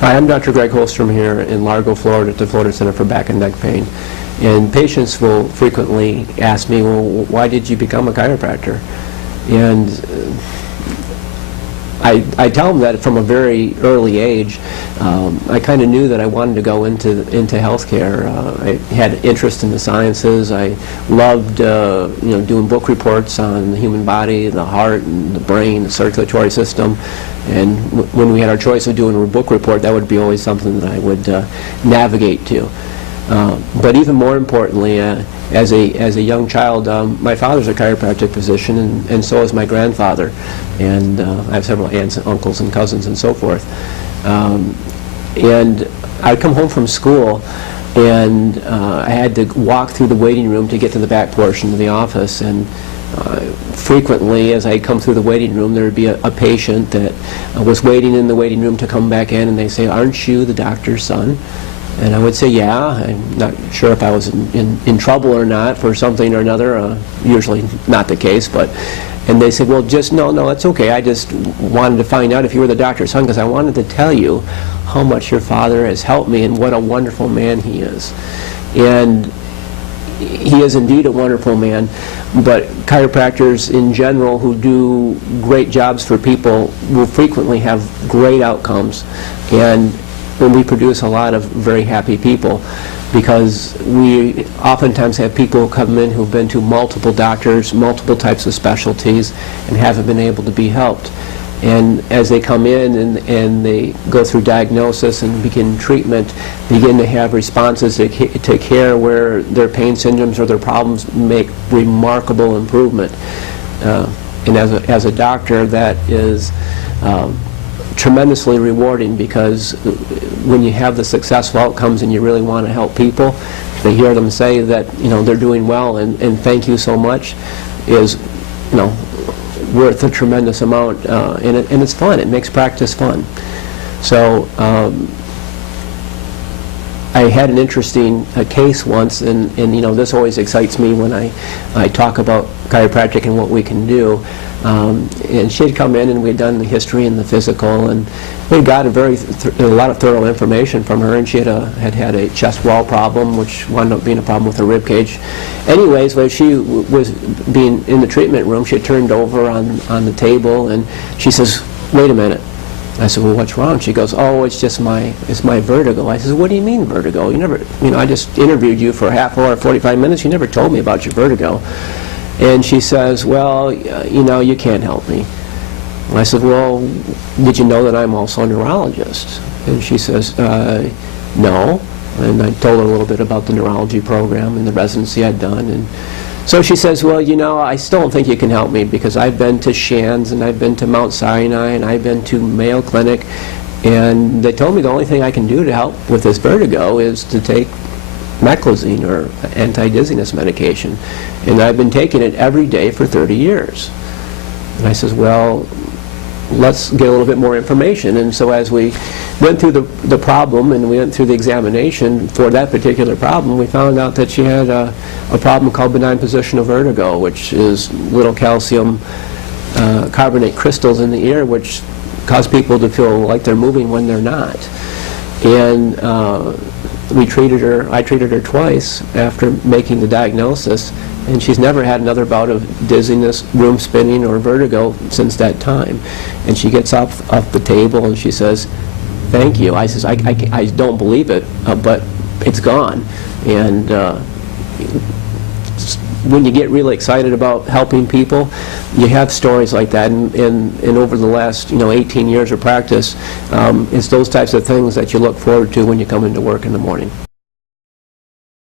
Hi, I'm Dr. Greg Hollstrom here in Largo, Florida at the Florida Center for Back and Neck Pain. And patients will frequently ask me, well, why did you become a chiropractor? And I tell them that from a very early age. I kind of knew that I wanted to go into healthcare. I had interest in the sciences. I loved doing book reports on the human body, the heart, and the brain, the circulatory system. And when we had our choice of doing a book report, that would be always something that I would navigate to. But even more importantly, as a young child, my father's a chiropractic physician, and so is my grandfather. And I have several aunts and uncles and cousins and so forth. And I'd come home from school, and I had to walk through the waiting room to get to the back portion of the office. And frequently, as I come through the waiting room, there would be a patient that was waiting in the waiting room to come back in, and they say, "Aren't you the doctor's son?" And I would say, "Yeah." I'm not sure if I was in trouble or not for something or another. Usually not the case, but. And they said, "Well, just no, it's okay. I just wanted to find out if you were the doctor's son, because I wanted to tell you how much your father has helped me and what a wonderful man he is." And he is indeed a wonderful man, but chiropractors in general who do great jobs for people will frequently have great outcomes, and we produce a lot of very happy people, because we oftentimes have people come in who've been to multiple doctors, multiple types of specialties, and haven't been able to be helped. And as they come in and they go through diagnosis and begin treatment, begin to have responses to care where their pain syndromes or their problems make remarkable improvement. And as a doctor, that is tremendously rewarding, because when you have the successful outcomes and you really want to help people, to hear them say that they're doing well and thank you so much is worth a tremendous amount, and it's fun. It makes practice fun. So I had an interesting case once, and this always excites me when I talk about chiropractic and what we can do. And she had come in, and we had done the history and the physical, and we got a lot of thorough information from her. And she had a chest wall problem, which wound up being a problem with her rib cage. Anyways, when she was being in the treatment room, she had turned over on the table, and she says, "Wait a minute." I said, "Well, what's wrong?" She goes, "Oh, it's my vertigo." I said, "What do you mean vertigo? You never, I just interviewed you for a half hour, 45 minutes. You never told me about your vertigo." And she says, "Well, you can't help me." I said, "Well, did you know that I'm also a neurologist?" And she says, "No." And I told her a little bit about the neurology program and the residency I'd done. And so she says, "Well, I still don't think you can help me, because I've been to Shands, and I've been to Mount Sinai, and I've been to Mayo Clinic, and they told me the only thing I can do to help with this vertigo is to take meclizine, or anti-dizziness medication, and I've been taking it every day for 30 years. And I says, "Well, let's get a little bit more information." And so as we went through the problem, and we went through the examination for that particular problem, we found out that she had a problem called benign positional vertigo, which is little calcium carbonate crystals in the ear, which cause people to feel like they're moving when they're not. And I treated her twice after making the diagnosis, and she's never had another bout of dizziness, room spinning, or vertigo since that time. And she gets off the table and she says, "Thank you." I says, I don't believe it, but it's gone. And when you get really excited about helping people, you have stories like that. And over the last 18 years of practice, it's those types of things that you look forward to when you come into work in the morning.